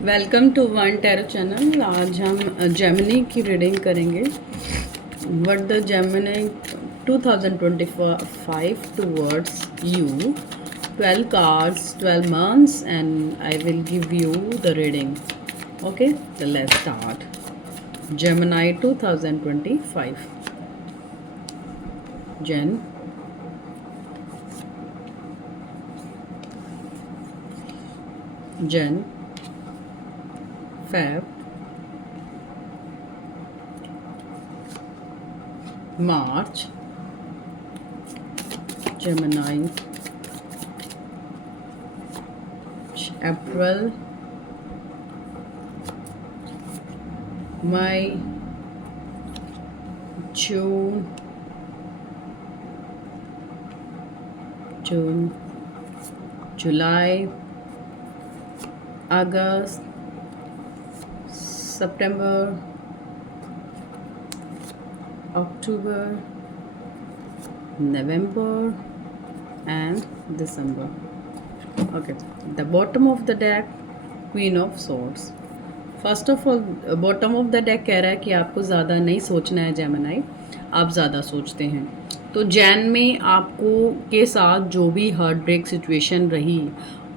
Welcome to one tarot channel. आज हम Gemini की रीडिंग करेंगे। What the Gemini 2025 towards you. 12 cards, 12 months, and I will give you the reading. Okay, so let's start. Gemini 2025. Jan, Feb, March, Gemini, April, May, June, July, August, September, October, November, and December. Okay, the bottom of the deck, Queen of Swords. First of all bottom of the deck कह रहा है कि आपको ज़्यादा नहीं सोचना है Gemini, आप ज़्यादा सोचते हैं। तो जैन में आपको के साथ जो भी हार्ट ब्रेक सिचुएशन रही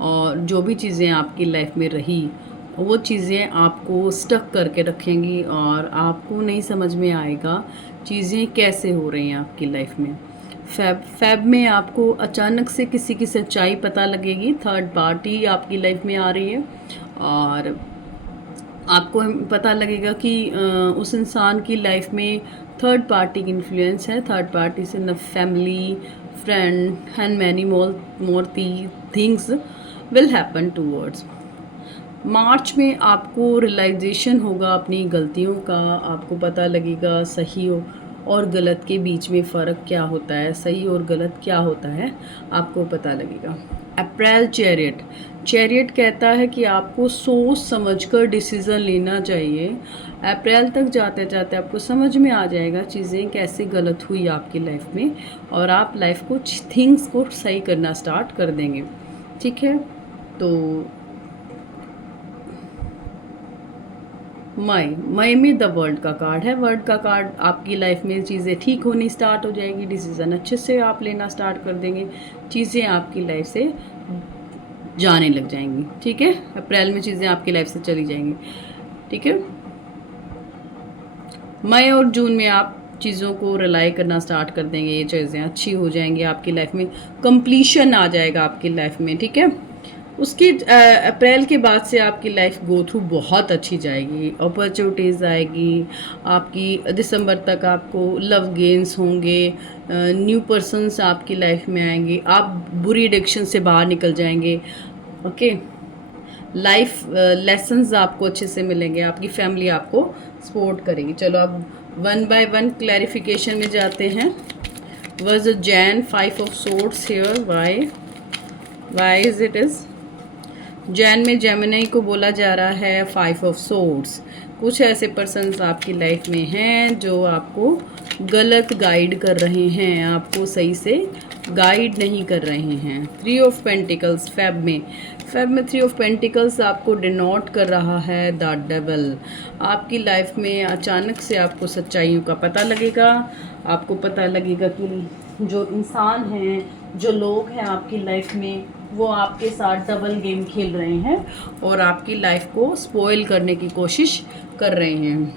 और जो भी चीज़ें आपकी लाइफ में रही वो चीज़ें आपको स्टक करके रखेंगी और आपको नहीं समझ में आएगा चीज़ें कैसे हो रही हैं आपकी लाइफ में। फैब में आपको अचानक से किसी की सच्चाई पता लगेगी, थर्ड पार्टी आपकी लाइफ में आ रही है और आपको पता लगेगा कि उस इंसान की लाइफ में थर्ड पार्टी की इन्फ्लुएंस है। थर्ड पार्टी से न family, friend and many more things will happen towards. मार्च में आपको रियलाइजेशन होगा अपनी गलतियों का, आपको पता लगेगा सही और गलत के बीच में फ़र्क क्या होता है, सही और गलत क्या होता है आपको पता लगेगा। अप्रैल चैरियट कहता है कि आपको सोच समझकर डिसीज़न लेना चाहिए। अप्रैल तक जाते जाते आपको समझ में आ जाएगा चीज़ें कैसे गलत हुई आपकी लाइफ में और आप लाइफ को थिंग्स को सही करना स्टार्ट कर देंगे। ठीक है, तो मई में द वर्ल्ड का कार्ड है। वर्ल्ड का कार्ड आपकी लाइफ में चीज़ें ठीक होनी स्टार्ट हो जाएगी, डिसीज़न अच्छे से आप लेना स्टार्ट कर देंगे, चीज़ें आपकी लाइफ से जाने लग जाएंगी। ठीक है, अप्रैल में चीज़ें आपकी लाइफ से चली जाएंगी। ठीक है, मई और जून में आप चीज़ों को रिलाई करना स्टार्ट कर देंगे, ये चीज़ें अच्छी हो जाएंगी आपकी लाइफ में, कंप्लीशन आ जाएगा आपकी लाइफ में। ठीक है, उसकी अप्रैल के बाद से आपकी लाइफ गो थ्रू बहुत अच्छी जाएगी, अपॉर्चुनिटीज़ आएगी आपकी। दिसंबर तक आपको लव गेन्स होंगे, न्यू पर्सन्स आपकी लाइफ में आएंगे, आप बुरी एडिक्शन से बाहर निकल जाएंगे। ओके, लाइफ लेसन्स आपको अच्छे से मिलेंगे, आपकी फैमिली आपको सपोर्ट करेगी। चलो अब वन बाय वन क्लैरिफिकेशन में जाते हैं। वॉज अ जैन 5 of swords here, why is it is जैन में जेमिनी को बोला जा रहा है 5 ऑफ सोर्ड्स। कुछ ऐसे पर्सन्स आपकी लाइफ में हैं जो आपको गलत गाइड कर रहे हैं, आपको सही से गाइड नहीं कर रहे हैं। 3 ऑफ पेंटिकल्स फेब में 3 ऑफ पेंटिकल्स आपको डिनोट कर रहा है द डेविल। आपकी लाइफ में अचानक से आपको सच्चाइयों का पता लगेगा, आपको पता लगेगा कि जो इंसान हैं, जो लोग हैं आपकी लाइफ में, वो आपके साथ डबल गेम खेल रहे हैं और आपकी लाइफ को स्पॉइल करने की कोशिश कर रहे हैं।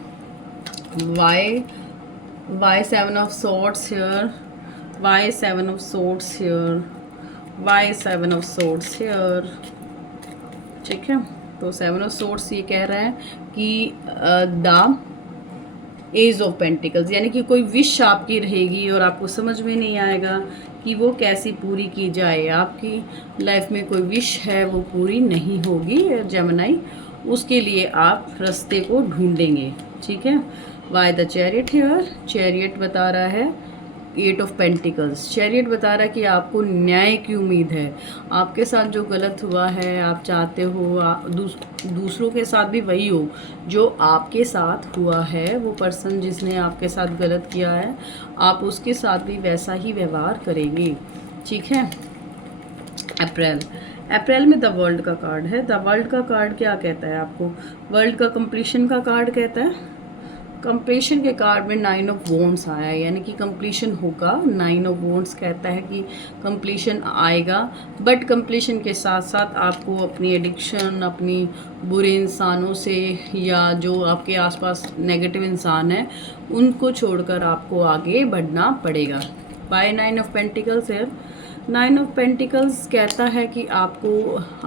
Why 7 of swords here, why 7 of swords here, why 7 of swords here. ठीक है, तो 7 ऑफ सॉर्ड्स ये कह रहा है कि द एज ऑफ पेंटिकल्स, यानी कि कोई विश आपकी रहेगी और आपको समझ में नहीं आएगा कि वो कैसी पूरी की जाए। आपकी लाइफ में कोई विश है वो पूरी नहीं होगी जेमिनी, उसके लिए आप रास्ते को ढूंढेंगे। ठीक है, why the chariot here, chariot बता रहा है 8 ऑफ पेंटिकल्स। चैरियट बता रहा है कि आपको न्याय की उम्मीद है, आपके साथ जो गलत हुआ है आप चाहते हो दूसरों के साथ भी वही हो जो आपके साथ हुआ है। वो पर्सन जिसने आपके साथ गलत किया है आप उसके साथ भी वैसा ही व्यवहार करेंगे। ठीक है, अप्रैल अप्रैल में द वर्ल्ड का कार्ड है। द वर्ल्ड का कार्ड क्या कहता है आपको? वर्ल्ड का कंप्लीशन का कार्ड कहता है। कंप्लीशन के कार्ड में 9 ऑफ वॉन्ड्स आया है, यानी कि कंप्लीशन होगा। 9 ऑफ वॉन्ड्स कहता है कि कंप्लीशन आएगा, बट कंप्लीशन के साथ साथ आपको अपनी एडिक्शन, अपनी बुरे इंसानों से या जो आपके आसपास नेगेटिव इंसान है उनको छोड़कर आपको आगे बढ़ना पड़ेगा। बाय 9 ऑफ पेंटिकल्स है। 9 ऑफ पेंटिकल्स कहता है कि आपको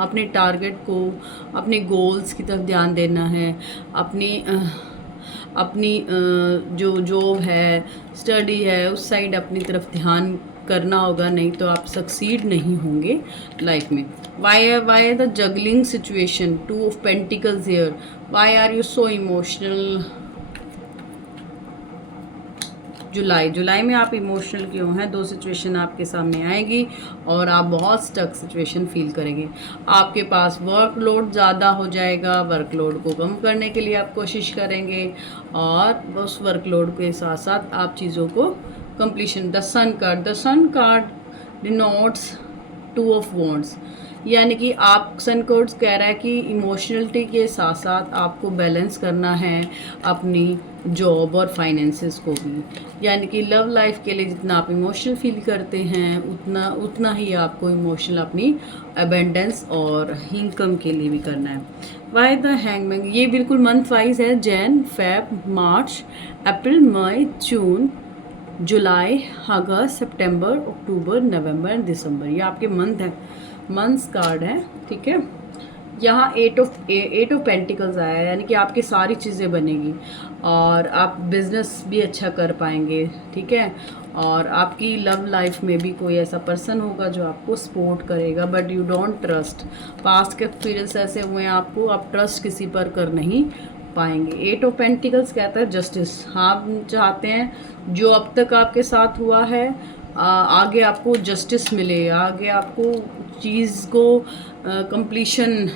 अपने टारगेट को, अपने गोल्स की तरफ ध्यान देना है, अपनी जो जॉब है, स्टडी है, उस साइड अपनी तरफ ध्यान करना होगा, नहीं तो आप सक्सीड नहीं होंगे लाइफ में। Why the juggling situation? 2 of pentacles here. Why are you so emotional? जुलाई में आप इमोशनल क्यों हैं? 2 सिचुएशन आपके सामने आएगी और आप बहुत स्टक सिचुएशन फील करेंगे। आपके पास वर्कलोड ज़्यादा हो जाएगा, वर्कलोड को कम करने के लिए आप कोशिश करेंगे और उस वर्कलोड के साथ साथ आप चीज़ों को completion. The sun card denotes 2 of wands, यानी कि आप सन कार्ड कह रहा है कि इमोशनलिटी के साथ साथ आपको बैलेंस करना है अपनी जॉब और फाइनेंसेस को भी, यानी कि लव लाइफ के लिए जितना आप इमोशनल फील करते हैं उतना ही आपको इमोशनल अपनी अबेंडेंस और इनकम के लिए भी करना है। Why the hangman? ये बिल्कुल मंथ वाइज है। Jan, Feb, March, April, May, June, July, August, सितंबर, अक्टूबर, नवंबर एंड दिसंबर, ये आपके मंथ है, मंथ्स कार्ड है। ठीक है, यहाँ 8 ऑफ पेंटिकल्स आया है, यानी कि आपकी सारी चीज़ें बनेगी और आप बिजनेस भी अच्छा कर पाएंगे। ठीक है, और आपकी लव लाइफ में भी कोई ऐसा पर्सन होगा जो आपको सपोर्ट करेगा, but you don't trust. Past के एक्सपीरियंस ऐसे हुए हैं आपको, आप ट्रस्ट किसी पर कर नहीं पाएंगे। 8 ऑफ पेंटिकल्स कहता है जस्टिस। आप चाहते हैं जो अब तक आपके साथ हुआ है आगे आपको जस्टिस मिले, आगे आपको चीज़ को कंप्लीशन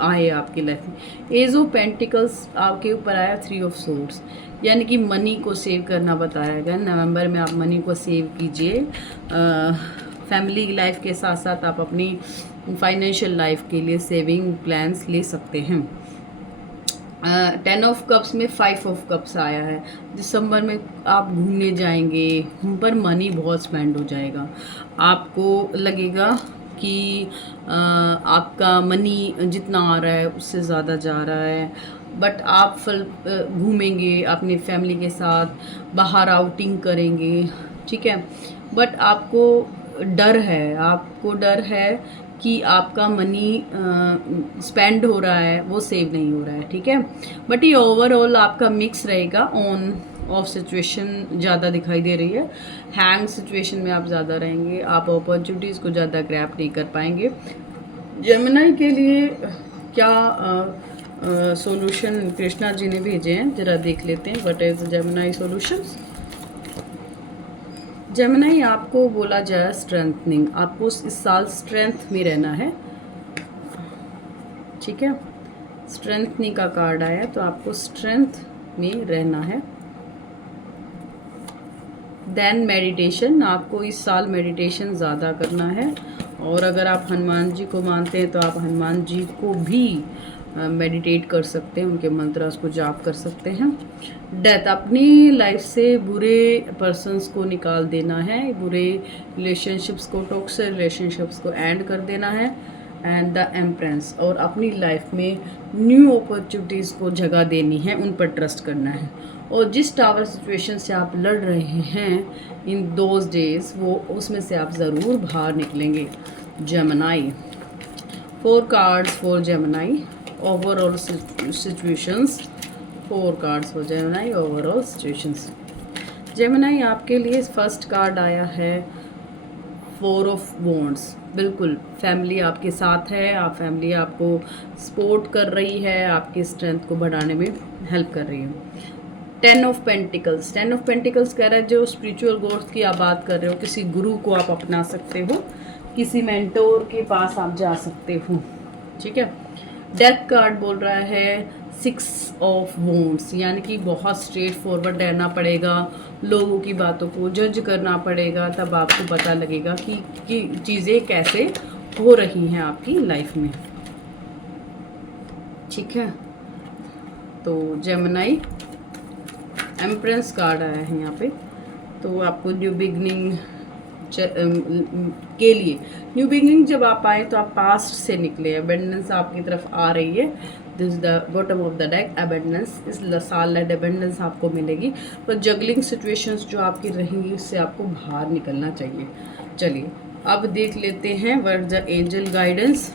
आए आपकी लाइफ में। एज ऑफ पेंटिकल्स आपके ऊपर आया 3 ऑफ सोर्ड्स, यानी कि मनी को सेव करना बताया गया। नवंबर में आप मनी को सेव कीजिए। फैमिली लाइफ के साथ साथ आप अपनी फाइनेंशियल लाइफ के लिए सेविंग प्लान्स ले सकते हैं। 10 ऑफ कप्स में 5 ऑफ कप्स आया है। दिसंबर में आप घूमने जाएंगे, पर मनी बहुत स्पेंड हो जाएगा। आपको लगेगा कि आपका मनी जितना आ रहा है उससे ज़्यादा जा रहा है, बट आप घूमेंगे अपनी फैमिली के साथ, बाहर आउटिंग करेंगे। ठीक है, बट आपको डर है कि आपका मनी स्पेंड हो रहा है, वो सेव नहीं हो रहा है। ठीक है, बट ये ओवरऑल आपका मिक्स रहेगा। ऑन ऑफ सिचुएशन ज़्यादा दिखाई दे रही है। हैंग सिचुएशन में आप ज़्यादा रहेंगे, आप अपॉर्चुनिटीज़ को ज़्यादा ग्रैब नहीं कर पाएंगे। जेमिनी के लिए क्या सॉल्यूशन कृष्णा जी ने भेजे हैं, ज़रा देख लेते हैं। What is Gemini solutions? Gemini आपको बोला जाए स्ट्रेंथनिंग, आपको इस साल स्ट्रेंथ में रहना है। ठीक है, स्ट्रेंथनिंग का कार्ड आया तो आपको स्ट्रेंथ में रहना है। देन मेडिटेशन, आपको इस साल मेडिटेशन ज़्यादा करना है, और अगर आप हनुमान जी को मानते हैं तो आप हनुमान जी को भी मेडिटेट कर सकते हैं, उनके मंत्रास को जाप कर सकते हैं। डेथ, अपनी लाइफ से बुरे पर्सन्स को निकाल देना है, बुरे रिलेशनशिप्स को, टॉक्सिक रिलेशनशिप्स को एंड कर देना है। एंड द एम्प्रेंस, और अपनी लाइफ में न्यू अपॉर्चुनिटीज़ को जगह देनी है, उन पर ट्रस्ट करना है। और जिस टावर सिचुएशन से आप लड़ रहे हैं इन दोज डेज, वो उसमें से आप ज़रूर बाहर निकलेंगे। Gemini, 4 cards for Gemini overall situations. 4 cards for Gemini overall situations. Gemini आपके लिए फर्स्ट कार्ड आया है 4 ऑफ वॉन्ड्स। बिल्कुल फैमिली आपके साथ है, आप फैमिली आपको सपोर्ट कर रही है, आपकी स्ट्रेंथ को बढ़ाने में हेल्प कर रही है। 10 ऑफ पेंटिकल्स, 10 ऑफ पेंटिकल्स कह रहा है जो स्पिरिचुअल ग्रोथ की आप बात कर रहे हो, किसी गुरु को आप अपना सकते हो, किसी मेंटोर के पास आप जा सकते हो। ठीक है, डेथ कार्ड बोल रहा है 6 ऑफ वॉन्ड्स, यानी कि बहुत स्ट्रेट फॉरवर्ड रहना पड़ेगा, लोगों की बातों को जज करना पड़ेगा, तब आपको पता लगेगा कि चीज़ें कैसे हो रही हैं आपकी लाइफ में, ठीक है। तो जेमिनी एम्प्रेस कार्ड आया है यहाँ पे, तो आपको न्यू बिगनिंग के लिए, न्यू बिगनिंग जब आप आए तो आप पास्ट से निकले, अबेंडेंस आपकी तरफ आ रही है। This is the bottom of the deck, abundance, इस साल अबेंडेंस आपको मिलेगी, पर जगलिंग सिचुएशंस जो आपकी रहेंगी उससे आपको बाहर निकलना चाहिए। चलिए अब देख लेते हैं व्हाट द एंजल गाइडेंस